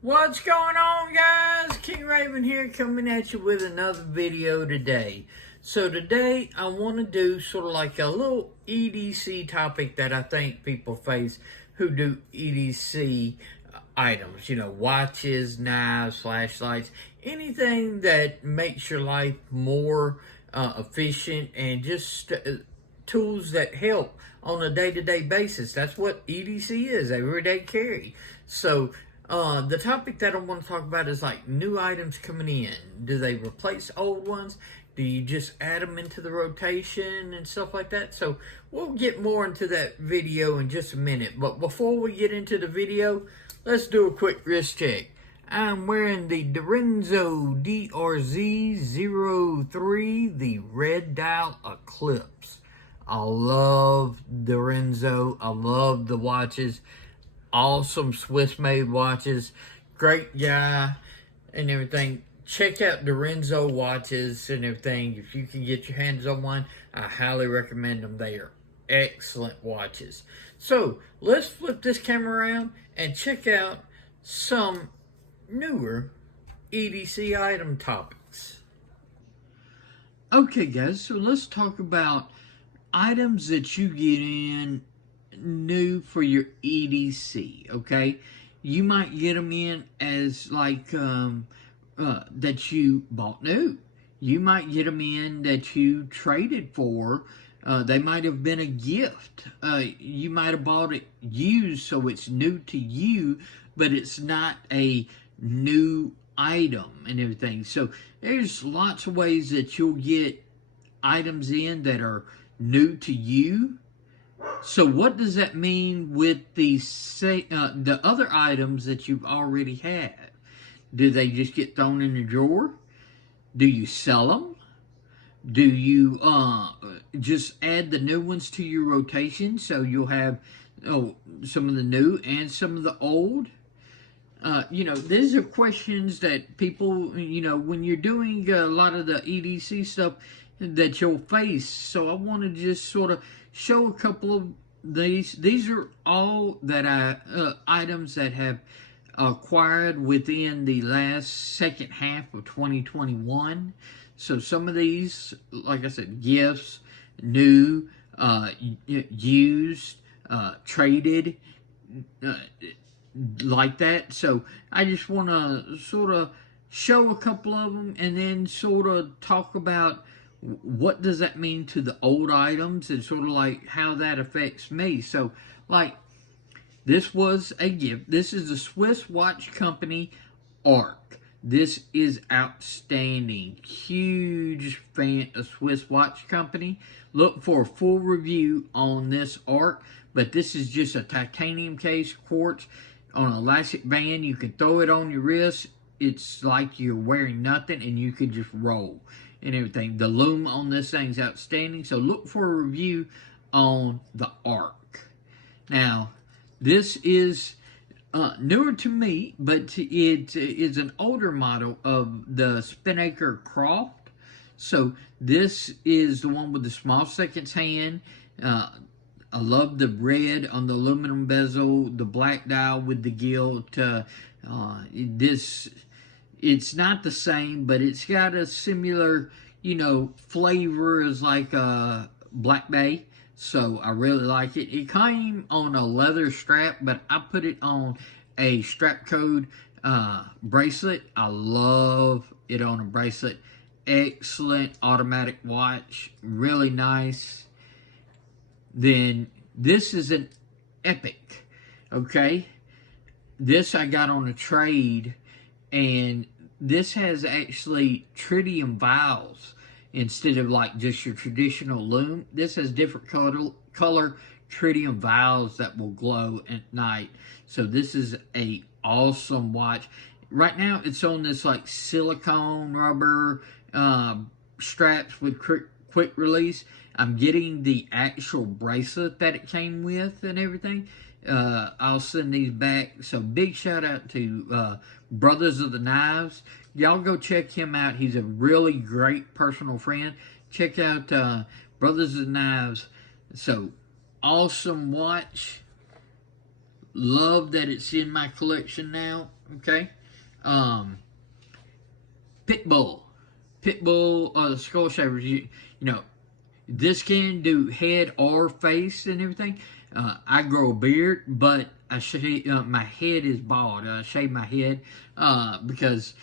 What's going on, guys? King Raven here, coming at you with another video today. So today I want to do sort of like a little EDC topic that I think people face who do EDC items. You know, watches, knives, flashlights, anything that makes your life more efficient and just tools that help on a day-to-day basis. That's what EDC is, everyday carry. So the topic that I want to talk about is like new items coming in. Do they replace old ones? Do you just add them into the rotation and stuff like that? So we'll get more into that video in just a minute. But before we get into the video, let's do a quick wrist check. I'm wearing the Dorenzo DRZ03, the red dial Eclipse. I love Dorenzo. I love the watches. Awesome Swiss-made watches. Great guy and everything. Check out Dorenzo watches and everything. If you can get your hands on one, I highly recommend them. They are excellent watches. So let's flip this camera around and check out some newer EDC item topics. Okay, guys, so let's talk about items that you get in new for your EDC, okay? You might get them in as like that you bought new. You might get them in that you traded for. They might have been a gift. You might have bought it used, so it's new to you, but it's not a new item and everything. So there's lots of ways that you'll get items in that are new to you. So what does that mean with the other items that you've already had? Do they just get thrown in the drawer? Do you sell them? Do you just add the new ones to your rotation so you'll have some of the new and some of the old? You know, these are questions that people, you know, when you're doing a lot of the EDC stuff that you'll face. So I want to just sort of show a couple of these. These are all that items that have acquired within the last second half of 2021. So some of these, like I said, gifts, new, used, traded, like that. So I just want to sort of show a couple of them and then sort of talk about what does that mean to the old items and sort of like how that affects me. So like this was a gift. This is the Swiss watch company Arc. This is outstanding. Huge fan of Swiss watch company. Look for a full review on this Arc, but this is just a titanium case, quartz on an elastic band. You can throw it on your wrist. It's like you're wearing nothing and you can just roll and everything. The lume on this thing's outstanding. So look for a review on the Arc. Now, this is newer to me, but it is an older model of the Spinnaker Croft. So this is the one with the small seconds hand. I love the red on the aluminum bezel, the black dial with the gilt. It's not the same, but it's got a similar, you know, flavor as like a Black Bay. So I really like it. It came on a leather strap, but I put it on a strap code bracelet. I love it on a bracelet. Excellent automatic watch. Really nice. Then this is an Epic. Okay. This I got on a trade. And this has actually tritium vials instead of like just your traditional lume. This has different color tritium vials that will glow at night. So this is a awesome watch. Right now it's on this like silicone rubber straps with quick release. I'm getting the actual bracelet that it came with and everything. I'll send these back. So big shout out to Brothers of the Knives. Y'all go check him out. He's a really great personal friend. Check out Brothers of the Knives. So awesome watch. love that it's in my collection now. Okay. Pitbull. Pitbull skull shavers. You know, this can do head or face and everything. I grow a beard, but I shave, my head is bald. I shave my head because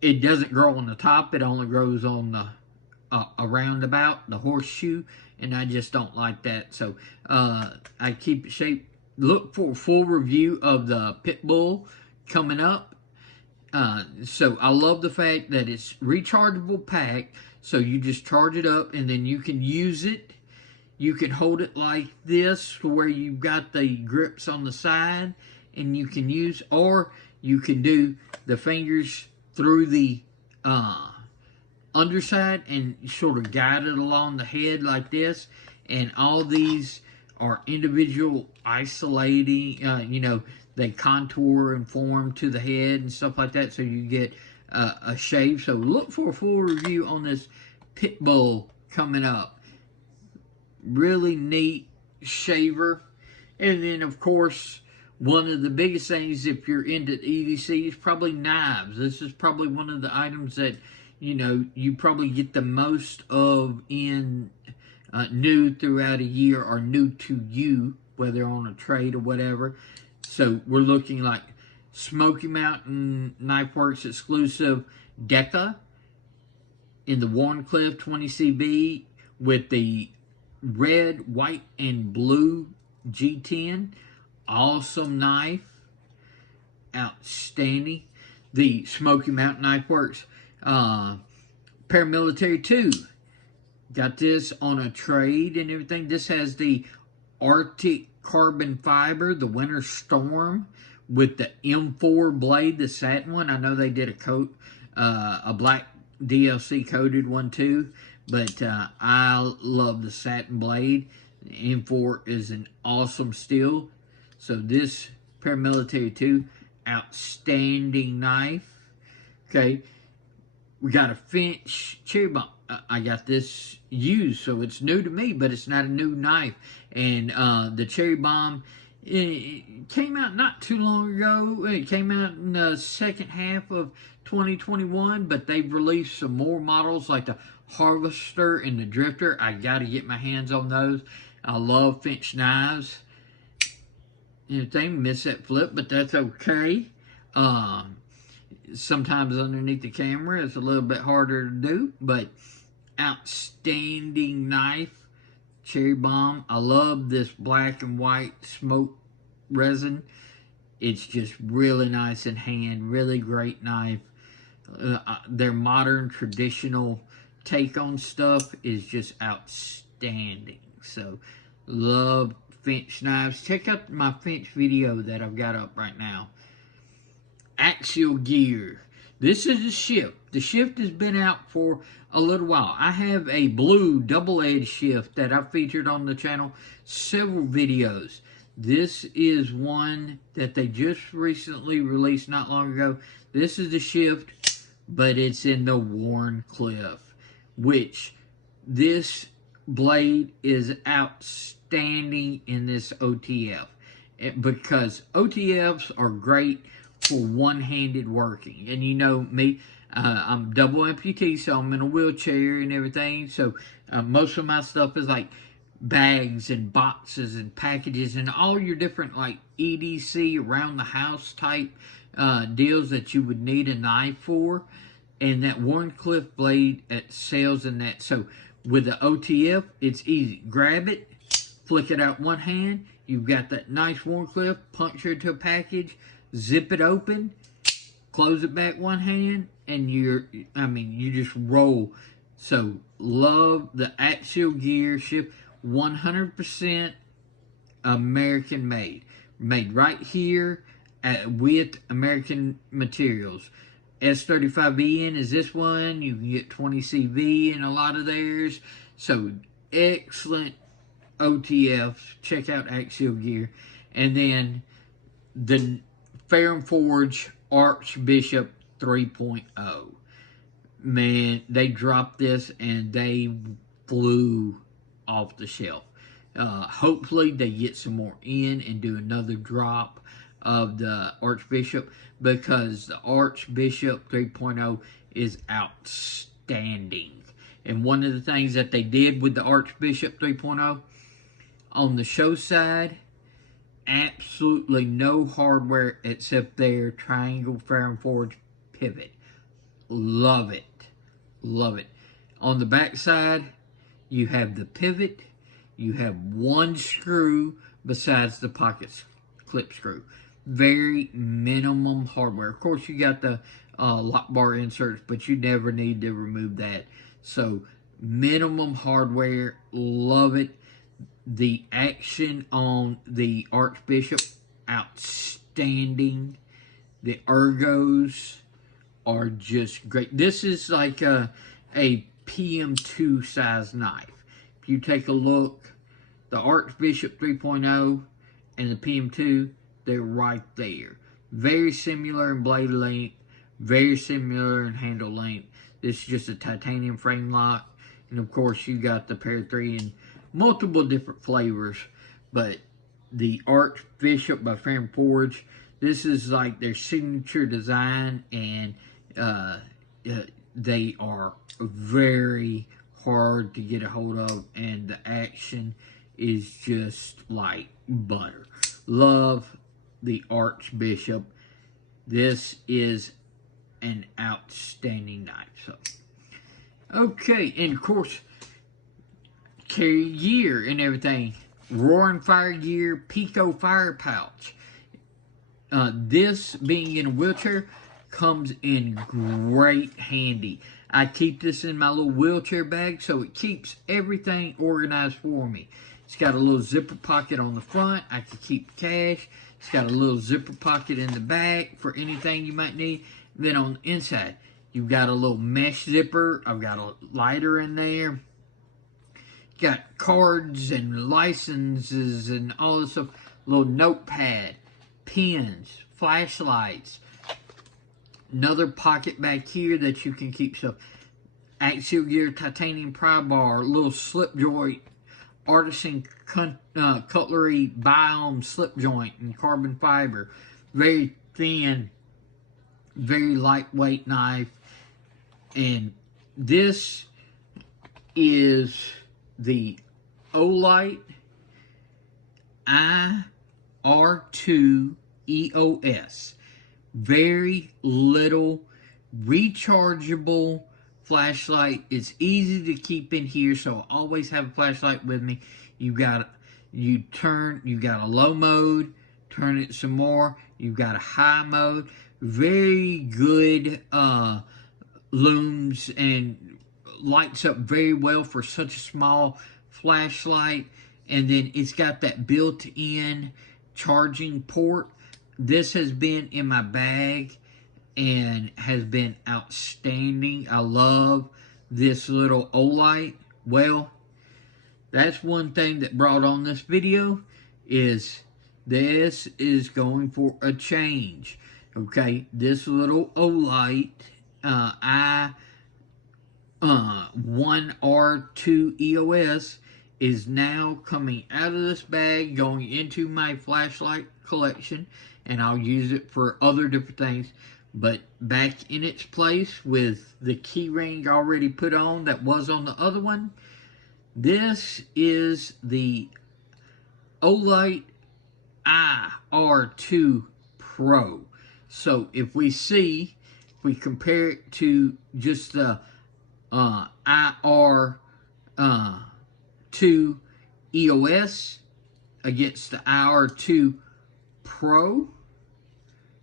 it doesn't grow on the top. It only grows on the around about the horseshoe, and I just don't like that. So I keep it shaved. Look for a full review of the Pitbull coming up. So I love the fact that it's rechargeable pack. So you just charge it up and then you can use it. You can hold it like this where you've got the grips on the side and you can use, or you can do the fingers through the underside and sort of guide it along the head like this. And all these are individual isolating, you know, they contour and form to the head and stuff like that, so you get a shave. So look for a full review on this Pitbull coming up. Really neat shaver. And then, of course, one of the biggest things, if you're into EDC, is probably knives. This is probably one of the items that, you know, you probably get the most of in new throughout a year, or new to you, whether on a trade or whatever. So we're looking like Smoky Mountain Knife Works exclusive Deca in the Warncliffe 20CB with the red, white, and blue G10. Awesome knife. Outstanding. The Smoky Mountain Knife Works Paramilitary 2. Got this on a trade and everything. This has the Arctic carbon fiber, the Winter Storm, with the M4 blade, the satin one. I know they did a coat, a black DLC coated one too, but I love the satin blade. The M4 is an awesome steel. So this Paramilitary 2, outstanding knife. Okay, we got a Finch cherry bomb. I got this used, so it's new to me, but it's not a new knife. And the cherry bomb, it came out not too long ago. It came out in the second half of 2021, but they've released some more models like the Harvester and the Drifter. I got to get my hands on those. I love Finch knives. Anything, miss that flip, but that's okay. Sometimes underneath the camera it's a little bit harder to do, but outstanding knife. Cherry bomb. I love this black and white smoke resin. It's just really nice in hand. Really great knife. Their modern traditional take on stuff is just outstanding. So love Finch knives. Check out my Finch video that I've got up right now. Axial gear. This is the shift. The shift has been out for a little while. I have a blue double-edged shift that I've featured on the channel several videos. This is one that they just recently released not long ago. This is the shift, but it's in the Warncliffe, which this blade is outstanding in this OTF, because OTFs are great for one-handed working. And you know me, I'm double amputee, so I'm in a wheelchair and everything. So most of my stuff is like bags and boxes and packages and all your different like EDC around the house type deals that you would need a knife for. And that Warncliffe blade excels in that. So with the OTF, it's easy. Grab it, flick it out one hand. You've got that nice Warncliffe, puncture it to a package, zip it open, close it back one hand, and you just roll. So love the axial gear shift. 100% American made. Made right here with American materials. S35EN is this one. You can get 20CV in a lot of theirs. So excellent OTF. Check out axial gear. And then the Fair and Forge Archbishop 3.0. Man, they dropped this and they flew off the shelf. Hopefully they get some more in and do another drop of the Archbishop, because the Archbishop 3.0 is outstanding. And one of the things that they did with the Archbishop 3.0, on the show side, absolutely no hardware except their triangle fire and forge pivot. Love it. Love it. On the back side, you have the pivot. You have one screw besides the pocket clip screw. Very minimum hardware. Of course, you got the lock bar inserts, but you never need to remove that. So, minimum hardware. Love it. The action on the Archbishop, outstanding. The ergos are just great. This is like a PM2 size knife. If you take a look, the Archbishop 3.0 and the PM2, they're right there. Very similar in blade length, very similar in handle length. This is just a titanium frame lock. And of course, you got the Pair 3 in multiple different flavors. But the Archbishop by Fire and Forge, this is like their signature design, and they are very hard to get a hold of, and the action is just like butter. Love the Archbishop. This is an outstanding knife. So, okay, and of course, carry gear and everything. Roaring Fire Gear Picofire Pouch. This, being in a wheelchair, comes in great handy. I keep this in my little wheelchair bag, so it keeps everything organized for me. It's got a little zipper pocket on the front. I can keep cash. It's got a little zipper pocket in the back for anything you might need. Then on the inside, you've got a little mesh zipper. I've got a lighter in there. Got cards and licenses and all this stuff. Little notepad, pens, flashlights. Another pocket back here that you can keep stuff. Axial gear, titanium pry bar, little slip joint, artisan cutlery biome slip joint and carbon fiber. Very thin, very lightweight knife. And this is the Olight IR2 EOS. Very little rechargeable flashlight. It's easy to keep in here, so I always have a flashlight with me. You got a low mode, turn it some more. You've got a high mode. Very good looms and lights up very well for such a small flashlight. And then it's got that built-in charging port. This has been in my bag and has been outstanding. I love this little Olight. Well, that's one thing that brought on this video, is this is going for a change. Okay, this little Olight I1R2 EOS is now coming out of this bag, going into my flashlight collection, and I'll use it for other different things. But back in its place with the key ring already put on that was on the other one, this is the Olight IR2 Pro. So if we compare it to just the IR2 EOS against the IR2 Pro,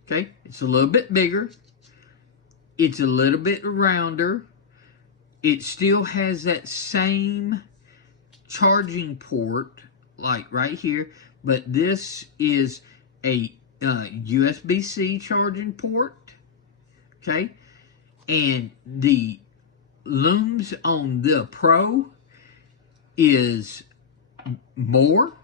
okay, it's a little bit bigger, it's a little bit rounder, it still has that same charging port like right here, but this is a USB-C charging port, okay, and the looms on the Pro is more,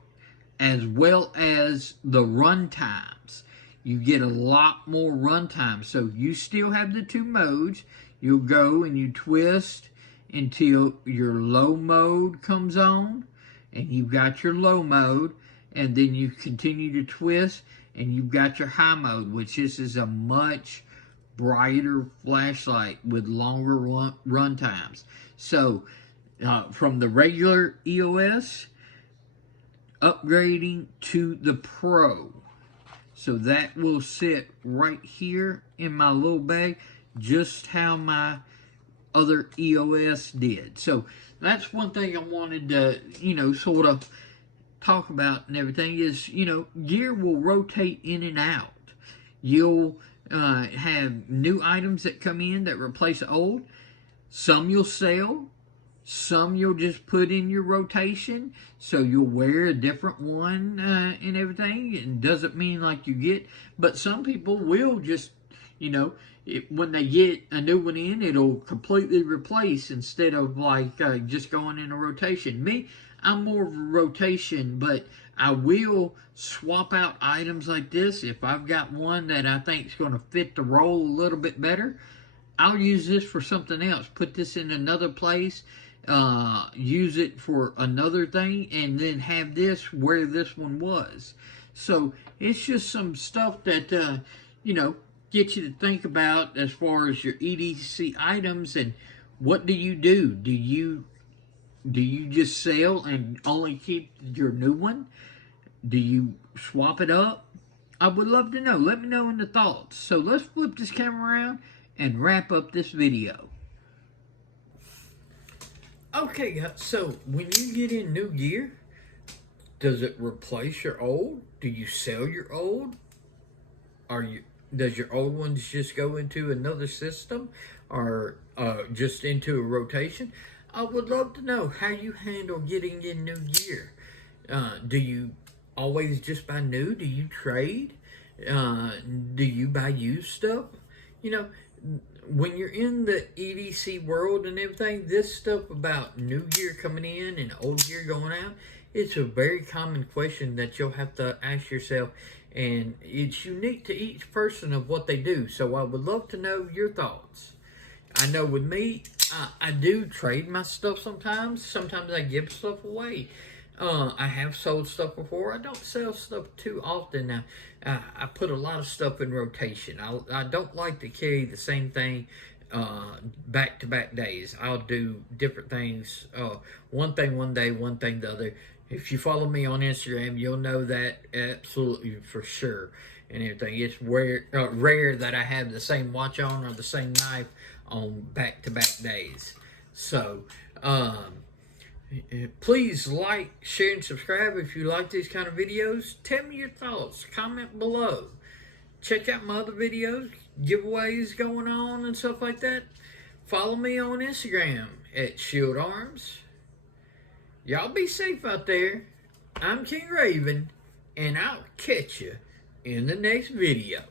as well as the run times. You get a lot more run time. So you still have the two modes. You'll go and you twist until your low mode comes on. and you've got your low mode, and then you continue to twist, and you've got your high mode, which this is a much brighter flashlight with longer run times. So from the regular EOS, upgrading to the Pro. So that will sit right here in my little bag, just how my other EOS did. So that's one thing I wanted to, sort of talk about and everything is, gear will rotate in and out. You'll have new items that come in that replace old. Some you'll sell. Some you'll just put in your rotation, so you'll wear a different one and everything. It doesn't mean like you get, but some people will just, when they get a new one in, it'll completely replace instead of like just going in a rotation. Me, I'm more of a rotation, but I will swap out items like this. If I've got one that I think is going to fit the role a little bit better, I'll use this for something else. Put this in another place. Use it for another thing, and then have this where this one was. So it's just some stuff that get you to think about as far as your EDC items. And what do you do? Do you just sell and only keep your new one? Do you swap it up? I would love to know. Let me know in the thoughts. So let's flip this camera around and wrap up this video. Okay, so when you get in new gear, does it replace your old? Do you sell your old? Does your old ones just go into another system, or just into a rotation? I would love to know how you handle getting in new gear. Do you always just buy new? Do you trade? Do you buy used stuff? When you're in the EDC world and everything, this stuff about new gear coming in and old gear going out, it's a very common question that you'll have to ask yourself, and it's unique to each person of what they do. So I would love to know your thoughts. I know with me, I do trade my stuff sometimes. Sometimes I give stuff away. I have sold stuff before. I don't sell stuff too often now. I put a lot of stuff in rotation. I don't like to carry the same thing back-to-back days. I'll do different things. One thing one day, one thing the other. If you follow me on Instagram, you'll know that absolutely for sure. And everything. It's rare that I have the same watch on or the same knife on back-to-back days. So, please like, share, and subscribe if you like these kind of videos. Tell me your thoughts. Comment below. Check out my other videos, giveaways going on and stuff like that. Follow me on Instagram at Shield Arms. Y'all be safe out there. I'm King Raven, and I'll catch you in the next video.